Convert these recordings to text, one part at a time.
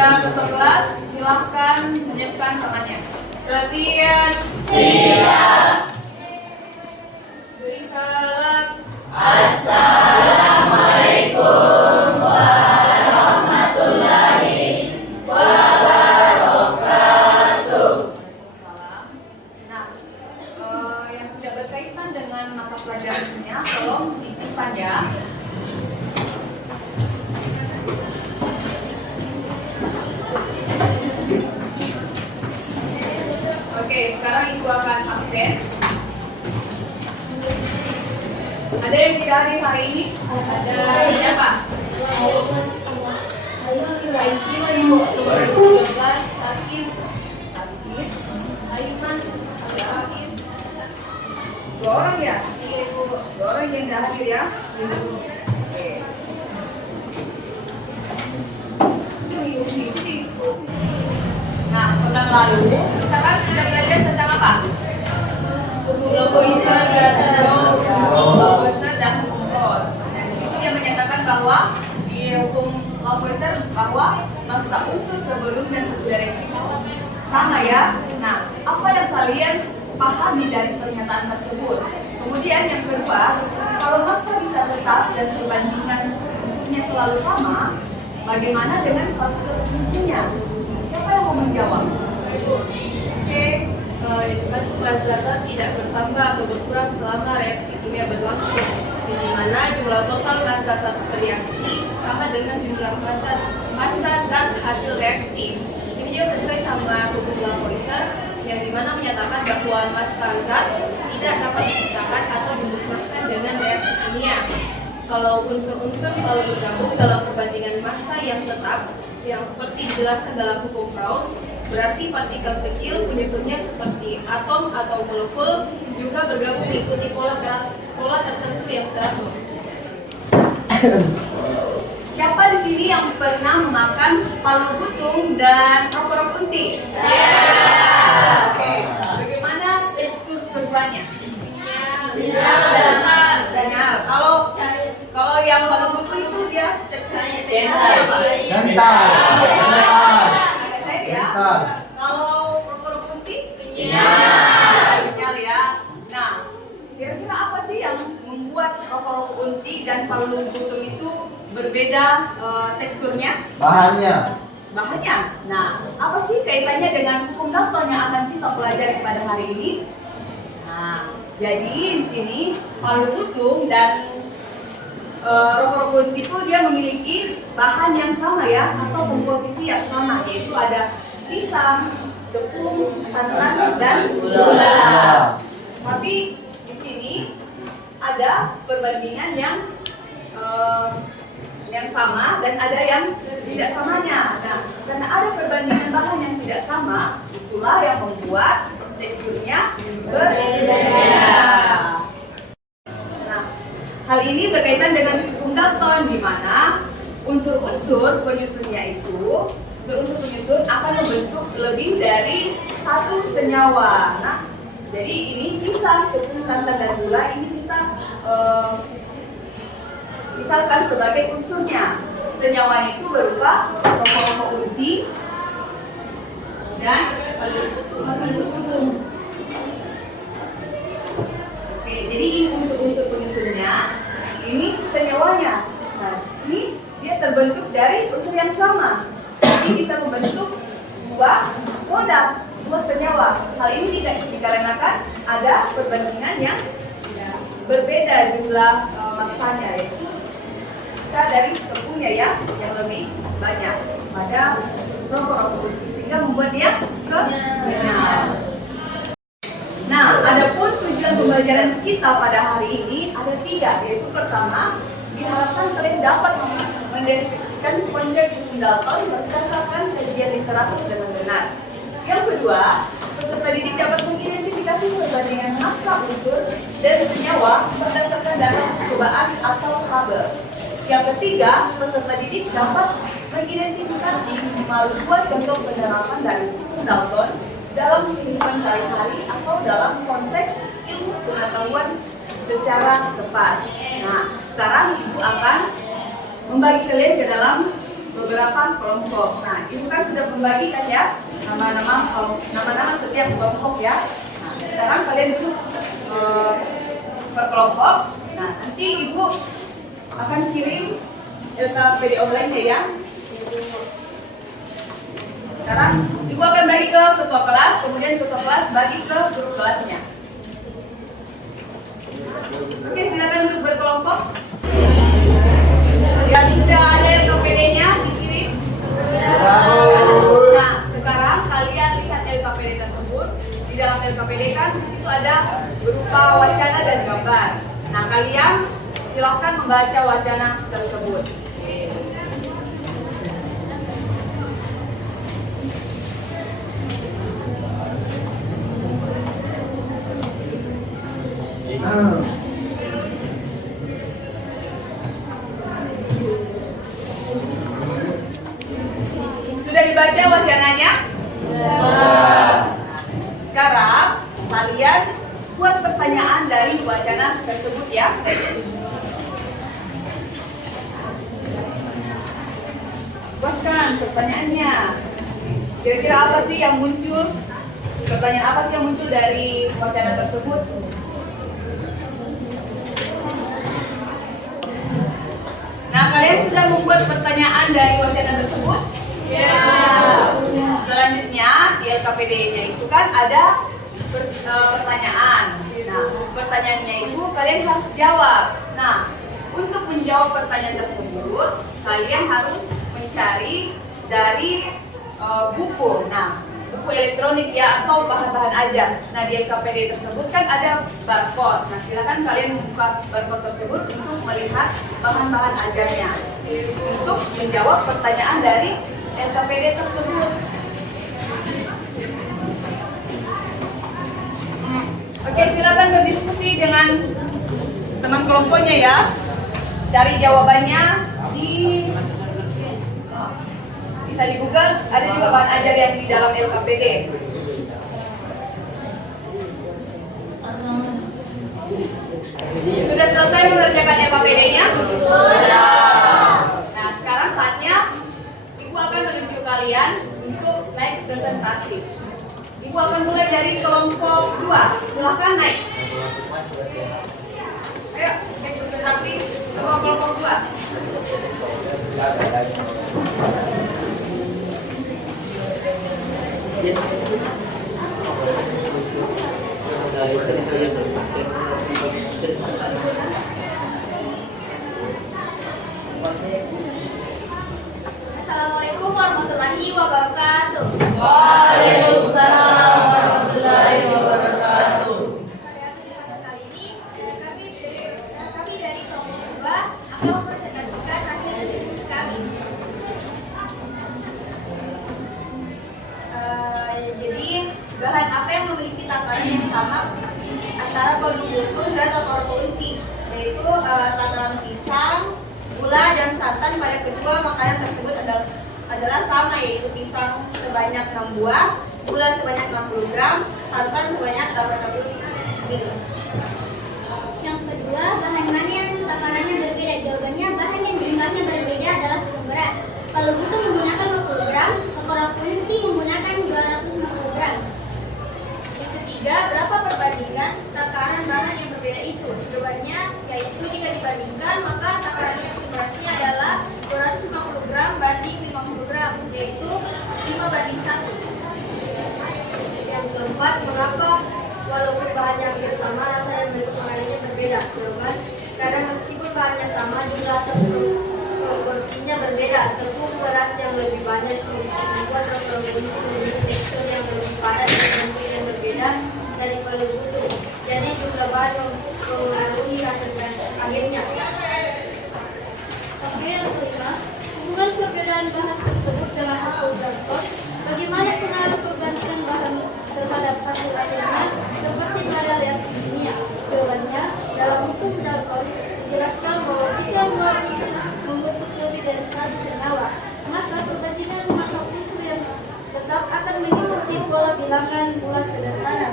sudah ke kelas, silahkan menyiapkan tangannya. Perhatian. Siap. Beri salam. Assalamualaikum warahmatullahi wabarakatuh. Salam. Nah, yang tidak berkaitan dengan mata pelajarannya, tolong disimpan ya. Oke, sekarang Ibu akan absen. Ada yang tidak hadir hari ini? Ada siapa? Aisyah, Ibu. Nomor 12, Sakit. Aiman, Sakit. 2 orang ya? Iya, Ibu. 2 orang yang tidak hadir ya? Oke. Nah, pekan lalu kita kan sudah belajar tentang apa? Hukum Lavoisier dan Lavoisier dan hukum Rawls. Dan di situ dia menyatakan bahwa di hukum Lavoisier bahwa massa unsur sebelum dan sesudah reaksi itu sama ya. Nah, apa yang kalian pahami dari pernyataan tersebut? Kemudian yang kedua, kalau massa bisa tetap dan perbandingan unsurnya selalu sama, bagaimana dengan faktor fungsinya? Siapa yang mau menjawab? Oke, massa zat tidak bertambah atau berkurang selama reaksi kimia berlangsung, di mana jumlah total massa zat bereaksi sama dengan jumlah massa zat hasil reaksi. Ini juga sesuai sama hukum Lavoisier yang dimana menyatakan bahwa massa zat tidak dapat diciptakan atau dimusnahkan dengan reaksi kimia. Kalau unsur-unsur selalu bergabung dalam perbandingan massa yang tetap, yang seperti dijelaskan dalam hukum Rawls, berarti partikel kecil penyusunnya seperti atom atau molekul juga bergabung mengikuti pola tertentu yang teratur. Siapa di sini yang pernah memakan palu butung dan rokok unti? Oke. Bagaimana tekstur keduanya? Kenyal. Kalau yang palu butung itu dia Kental. ya. Kalau rokok unti? Kenyal. Kenyal ya. Nah, kira-kira apa sih yang membuat rokok unti dan palu butung itu berbeda teksturnya? Bahannya. Bahannya. Nah, apa sih kaitannya dengan hukum Dalton yang akan kita pelajari pada hari ini? Nah, jadi di sini palu butung dan rokok itu dia memiliki bahan yang sama ya, atau komposisi yang sama, yaitu ada pisang, tepung, santan, dan gula. Tapi di sini ada perbandingan yang sama dan ada yang tidak samanya. Nah, karena ada perbandingan bahan yang tidak sama, itulah yang membuat teksturnya berbeda. Nah, hal ini berkaitan dengan hukum Dalton, di mana unsur-unsur penyusunnya itu, unsur-unsur penyusun akan membentuk lebih dari satu senyawa. Nah, jadi ini pisang, tepung, santan, dan gula ini kita misalkan sebagai unsurnya. Senyawanya itu berupa rokok unti dan palu butung. Oke, jadi ini unsur-unsur penyusunnya, ini senyawanya. Nah, ini dia terbentuk dari unsur yang sama. Ini bisa membentuk dua produk, dua senyawa. Hal ini dikarenakan ada perbandingan yang berbeda jumlah massanya, yaitu bisa dari tepungnya ya yang lebih banyak pada rokok unti, sehingga membuat dia kenyal. Nah, adapun tujuan pembelajaran kita pada hari ini ada 3, yaitu pertama, diharapkan kalian dapat mendeskripsikan konsep hukum Dalton berdasarkan kajian literatur dengan benar. Yang kedua, peserta didik dapat mengidentifikasi perbandingan massa unsur dan senyawa berdasarkan data percobaan atau tabel. Yang ketiga, peserta didik dapat mengidentifikasi minimal 2 contoh penerapan dari hukum Dalton dalam kehidupan sehari-hari atau dalam konteks ilmu pengetahuan secara tepat. Nah, sekarang Ibu akan membagi kalian ke dalam beberapa kelompok. Nah, ibu kan sudah membagi kan ya nama-nama setiap kelompok ya. Nah, sekarang kalian duduk per kelompok. Nah, nanti ibu akan kirim LKPD online-nya ya. Sekarang ibu akan bagi ke ketua kelas, kemudian ketua kelas bagi ke guru kelasnya. Oke, silakan duduk berkelompok. Yang sudah ada LKPD-nya dikirim. Nah, sekarang kalian lihat LKPD tersebut. Di dalam LKPD kan di situ ada berupa wacana dan gambar. Nah, kalian silahkan membaca wacana tersebut. Sudah dibaca wacananya? Sekarang kalian buat pertanyaan dari wacana tersebut ya. Buatkan pertanyaannya. Kira-kira apa sih yang muncul? Pertanyaan apa sih yang muncul dari wacana tersebut? Nah, kalian sudah membuat pertanyaan dari wacana tersebut? Ya. Selanjutnya di LKPD-nya itu kan ada pertanyaan. Nah, pertanyaannya itu kalian harus jawab. Nah, untuk menjawab pertanyaan tersebut, kalian harus mencari dari buku. Nah, buku elektronik ya atau bahan-bahan ajar. Nah, di LKPD tersebut kan ada barcode. Nah, silakan kalian membuka barcode tersebut untuk melihat bahan-bahan ajarnya untuk menjawab pertanyaan dari LKPD tersebut. Oke, silakan berdiskusi dengan teman kelompoknya ya. Cari jawabannya bisa di Google, ada juga bahan ajar yang di dalam LKPD. Sudah selesai mengerjakan LKPD-nya? Sudah. Nah, sekarang saatnya Ibu akan menunjuk kalian untuk naik presentasi. Ibu akan mulai dari kelompok 2. Silahkan naik. Ayo, naik presentasi semua kelompok 2. Assalamualaikum warahmatullahi wabarakatuh. Waalaikumsalam warahmatullahi wabarakatuh. Pada kesempatan kali ini, kami dari kelompok 2 akan mempresentasikan hasil diskusi kami. Jadi bahan apa yang memiliki takaran yang sama antara kaldu glucose dan rokok inti, yaitu takaran pisang, gula dan santan pada kedua makanan tersebut adalah sama, yaitu pisang sebanyak 6 buah, gula sebanyak 60 gram, santan sebanyak 800 ml. Yang kedua, bahan mana yang takarannya berbeda? Jawabannya, bahan yang jumlahnya berbeda adalah tepung beras. Kalau butuh menggunakan 50 gram, rokok inti menggunakan 250 gram. Yang ketiga, berapa perbandingan takaran bahan yang berbeda itu? Jawabannya, yaitu jika dibandingkan, maka takaran tepung berasnya adalah 250 gram banding 50 gram, yaitu 5:1. Yang keempat, mengapa walaupun bahannya hampir sama, rasa dan bentuk makanannya berbeda? Jawaban, karena meskipun bahannya sama, jumlah tepung proporsinya berbeda. Tepung beras yang lebih banyak membuat rokok ini memiliki tekstur yang lebih padat dan bentuk yang berbeda dari kaldu glucose. Jadi jumlah bahan mempengaruhi hasil akhirnya. Oke, yang kelima, hubungan perbedaan bahan tersebut dengan apel dan kos. Bagaimana pengaruh perbandingan bahan terhadap hasil akhirnya, seperti pada reaksi kimia? Jawabannya, dalam hukum Dalton dijelaskan bahwa jika dua unsur membentuk lebih dari satu senyawa, maka perbandingan massa unsur yang tetap akan mengikuti pola bilangan bulat sederhana.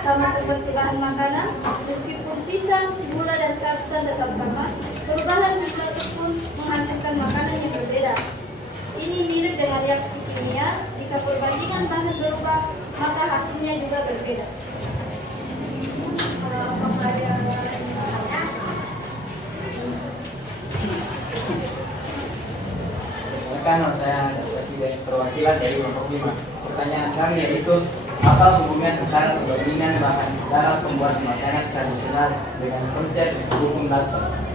Sama seperti bahan makanan, meskipun pisang, gula, dan santan tetap sama, perubahan jumlah tepung menghasilkan makanan yang berbeda. ini mirip dengan reaksi kimia. Jika perbandingan bahan berubah, maka hasilnya juga berbeda. Rekan, saya sebagai perwakilan dari kelompok 5. Pertanyaan kami yaitu apa hubungan antara perbandingan bahan dalam pembuat makanan tradisional dengan konsep hukum Dalton?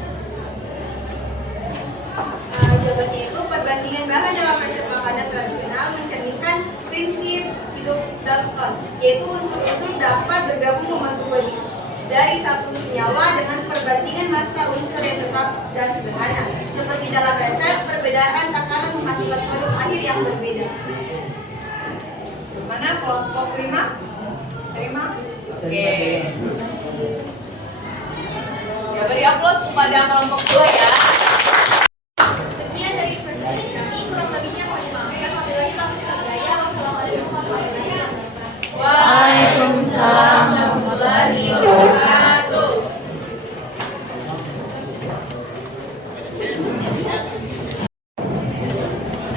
Jawabannya itu perbandingan bahan dalam resep makanan tradisional mencerminkan prinsip hidup Dalton, yaitu unsur-unsur dapat bergabung membentuk lebih dari satu senyawa dengan perbandingan massa unsur yang tetap dan sederhana. Seperti dalam resep, perbedaan takaran menghasilkan produk akhir yang berbeda. Mana kelompok 5? Terima? Oke. Ya, beri aplaus kepada kelompok 2 ya. Sekian dari presentasi kami, kurang lebihnya mohon dimaafkan. Wabillahi taufiq wal hidayah. Wassalamualaikum warahmatullahi wabarakatuh. Waalaikumsalam warahmatullahi wabarakatuh.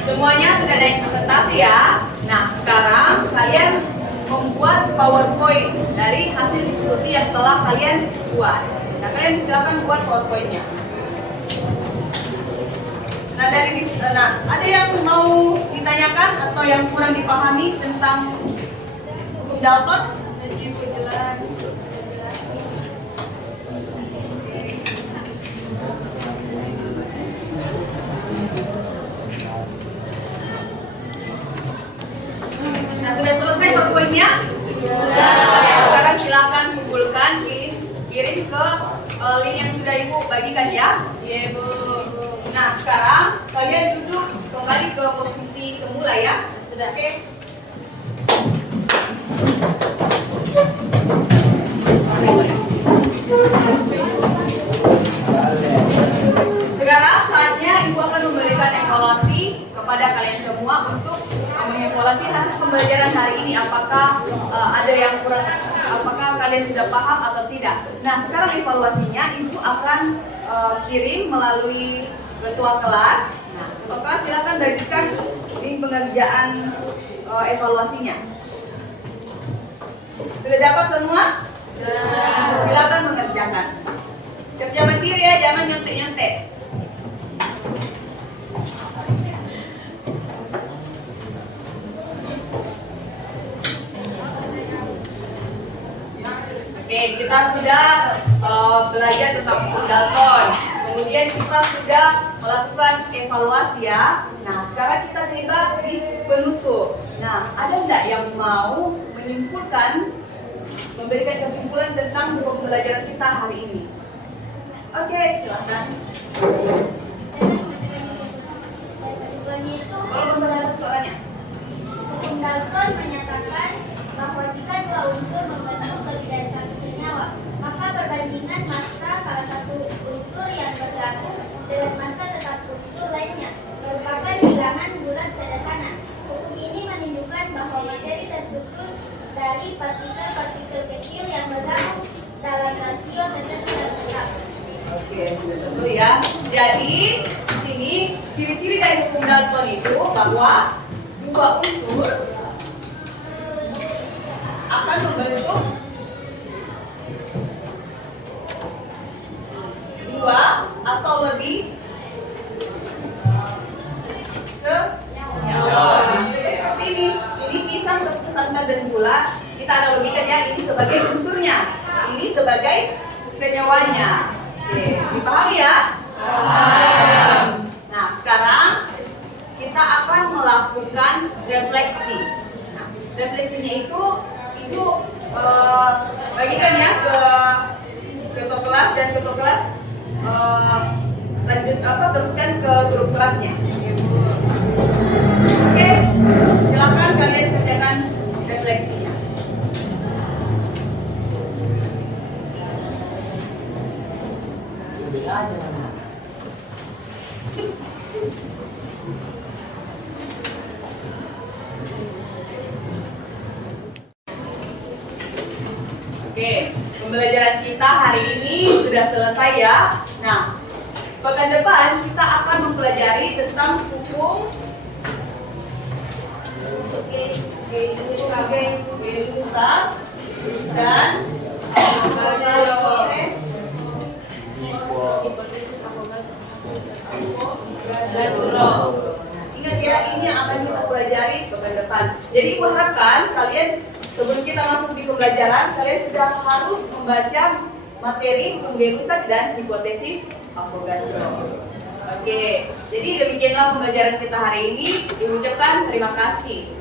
Semuanya sudah naik presentasi ya. Nah, sekarang kalian membuat PowerPoint dari hasil diskusi yang telah kalian buat. Nah, kalian silakan buat PowerPoint-nya. Nah, ada yang mau ditanyakan atau yang kurang dipahami tentang hukum Dalton? Dan info jelas. Nah, sudah selesai PowerPoint-nya? Sudah. Sekarang silakan kumpulkan, kirim ke link yang sudah Ibu bagikan ya. Iya, Bu. Nah, sekarang kalian duduk kembali ke posisi semula ya. Sudah. Oke. Sekarang saatnya Ibu akan memberikan evaluasi kepada kalian semua untuk mengevaluasi hasil pembelajaran hari ini. Apakah ada yang kurang, apakah kalian sudah paham atau tidak. Nah, sekarang evaluasinya Ibu akan kirim melalui ketua kelas. Nah, ketua kelas silakan bagikan link pengerjaan evaluasinya. Sudah dapat semua? Silakan mengerjakan. Kerja mandiri ya, jangan nyontek-nyontek. Oke, kita sudah belajar tentang hukum Dalton. Kemudian kita sudah melakukan evaluasi ya. Nah, sekarang kita tiba di penutup. Nah, ada nggak yang mau menyimpulkan, memberikan kesimpulan tentang pembelajaran kita hari ini? Oke, silakan. Kesimpulannya itu, Kalau besar suaranya. hukum Dalton menyatakan bahwa jika dua unsur membentuk lebih dari satu senyawa, maka perbandingan massa salah satu unsur yang bergabung dengan massa tetap unsur lainnya merupakan bilangan bulat sederhana. Hukum ini menunjukkan bahwa materi tersusun dari partikel-partikel kecil yang bergabung dalam rasio tertentu dan tetap. Oke, sudah tentu ya. Jadi, di sini ciri-ciri dari hukum Dalton itu bahwa dua unsur akan membentuk dua atau lebih senyawa. Seperti ini. Ini pisang, tepung, santan, dan gula. Kita analogikan ya, ini sebagai unsurnya, ini sebagai senyawanya. Oke, dipahami ya? Nah, sekarang kita akan melakukan refleksi. Nah, refleksinya itu Ibu bagikan ya ke ketua kelas, dan ketua kelas teruskan ke grup kelasnya. Oke, silakan kalian kerjakan refleksinya. Oke, pembelajaran kita hari ini sudah selesai ya. Nah, pekan depan kita akan mempelajari tentang hukum Genusa dan Avogadro. Ingat ya, ini yang akan kita pelajari pekan depan. Jadi aku harapkan kalian sebelum kita masuk di pembelajaran, kalian sudah harus membaca materi hukum Gay-Lussac dan hipotesis Avogadro. Oke, jadi demikianlah pembelajaran kita hari ini. Diucapkan terima kasih.